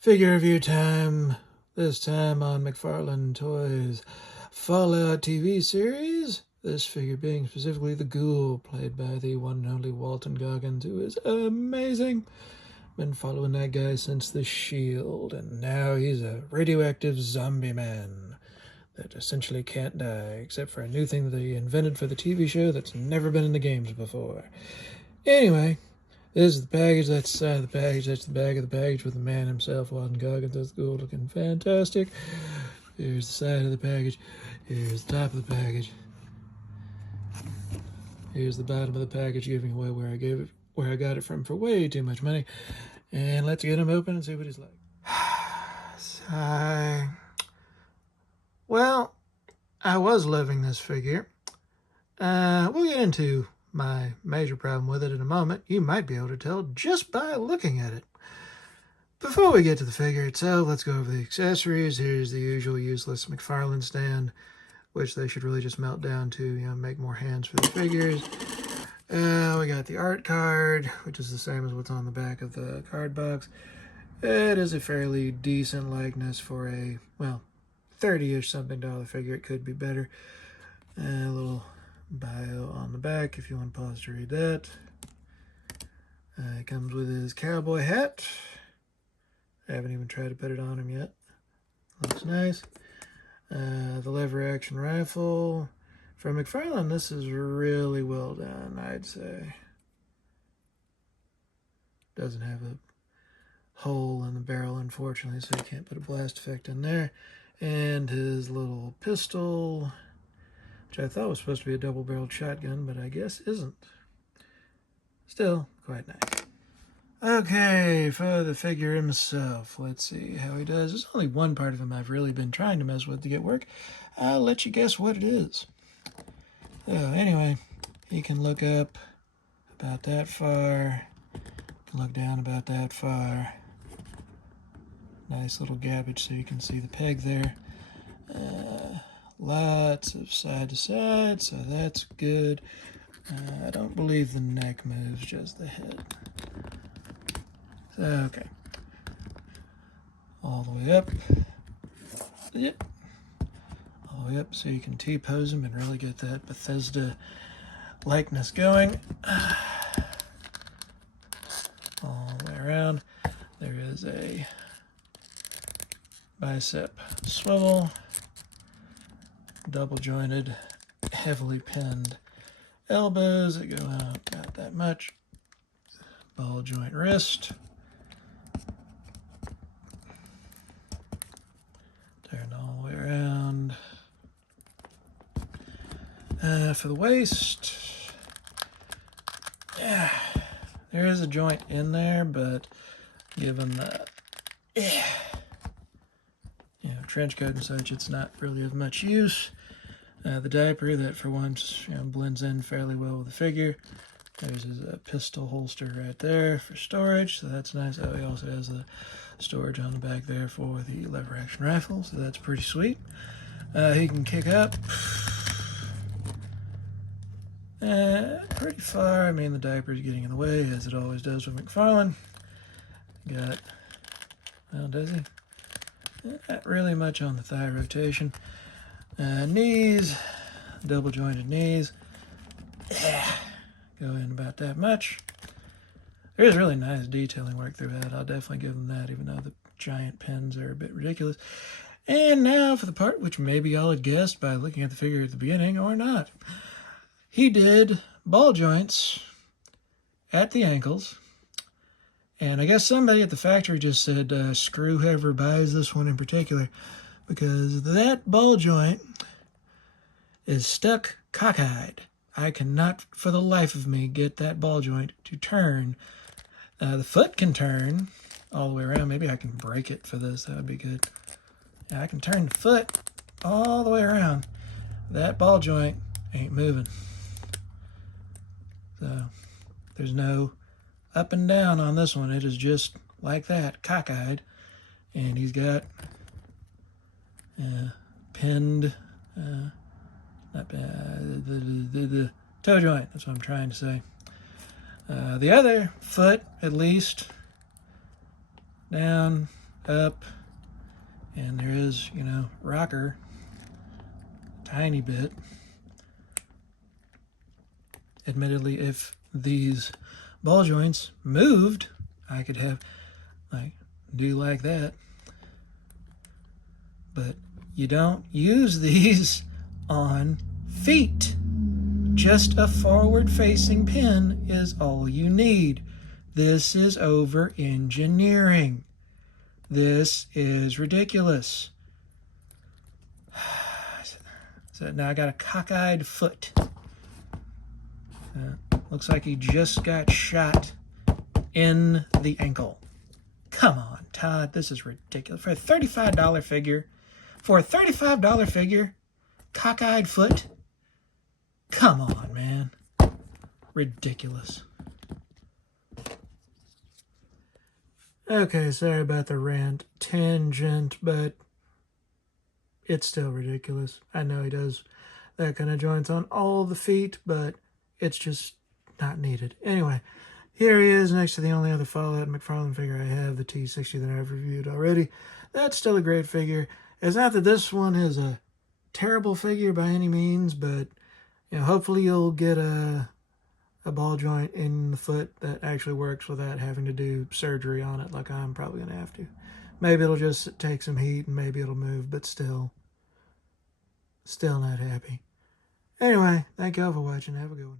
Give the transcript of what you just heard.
Figure review time. This time on McFarlane Toys Fallout TV series. This figure being specifically the Ghoul, played by the one and only Walton Goggins, who is amazing. Been following that guy since The Shield, and now he's a radioactive zombie man that essentially can't die, except for a new thing that they invented for the TV show that's never been in the games before. Anyway, this is the package, that's the side of the package, that's the back of the package with the man himself, Walton Goggins. That's Ghoul, looking fantastic. Here's the side of the package. Here's the top of the package. Here's the bottom of the package, giving away where I got it from for way too much money. And let's get him open and see what he's like. Sigh. Well, I was loving this figure. We'll get into my major problem with it in a moment. You might be able to tell just by looking at it. Before we get to the figure itself, let's go over the accessories. Here's the usual useless McFarlane stand, which they should really just melt down to, make more hands for the figures. We got the art card, which is the same as what's on the back of the card box. It is a fairly decent likeness for a, well, 30-ish something dollar figure. It could be better. A little bio on the back if you want to pause to read that. It comes with his cowboy hat. I haven't even tried to put it on him yet. Looks nice. The lever action rifle. For McFarlane, this is really well done, I'd say. Doesn't have a hole in the barrel, unfortunately, so you can't put a blast effect in there. And his little pistol, which I thought was supposed to be a double-barreled shotgun, but I guess isn't. Still, quite nice. Okay, for the figure himself, let's see how he does. There's only one part of him I've really been trying to mess with to get work. I'll let you guess what it is. So anyway, he can look up about that far, can look down about that far. Nice little gappage so you can see the peg there. Lots of side to side, so that's good. I don't believe the neck moves, just the head. So, okay. All the way up. Yep. All the way up so you can T-pose him and really get that Bethesda likeness going. All the way around. There is a bicep swivel, double jointed, heavily pinned elbows that go out about that much, ball joint wrist, turn all the way around. For the waist, yeah, there is a joint in there, but given the trench coat and such, it's not really of much use. The diaper that for once blends in fairly well with the figure. There's his pistol holster right there for storage, so that's nice. Oh, he also has the storage on the back there for the lever action rifle, so that's pretty sweet. He can kick up pretty far. I mean, the diaper's getting in the way, as it always does with McFarlane. Got, well, does he? Not really much on the thigh rotation. Knees, double jointed knees. Go in about that much. There's really nice detailing work throughout. I'll definitely give them that, even though the giant pins are a bit ridiculous. And now for the part which maybe y'all had guessed by looking at the figure at the beginning, or not. He did ball joints at the ankles. And I guess somebody at the factory just said, screw whoever buys this one in particular, because that ball joint is stuck cockeyed. I cannot, for the life of me, get that ball joint to turn. The foot can turn all the way around. Maybe I can break it for this. That would be good. Yeah, I can turn the foot all the way around. That ball joint ain't moving. So there's no up and down on this one. It is just like that, cockeyed. And he's got pinned, the toe joint. That's what I'm trying to say. The other foot, at least, down up, and there is, you know, rocker, tiny bit. Admittedly, if these ball joints moved, I could have, like, do like that. But you don't use these on feet. Just a forward-facing pin is all you need. This is over-engineering. This is ridiculous. So now I got a cockeyed foot. Looks like he just got shot in the ankle. Come on, Todd, this is ridiculous. For a $35 figure, cockeyed foot? Come on, man. Ridiculous. Okay, sorry about the rant tangent, but it's still ridiculous. I know he does that kind of joints on all the feet, but it's just not needed. Anyway, here he is next to the only other Fallout McFarlane figure I have, the T60 that I've reviewed already. That's still a great figure. It's not that this one is a terrible figure by any means, but you know, hopefully you'll get a ball joint in the foot that actually works without having to do surgery on it like I'm probably going to have to. Maybe it'll just take some heat and maybe it'll move, but still not happy. Anyway, thank y'all for watching. Have a good one.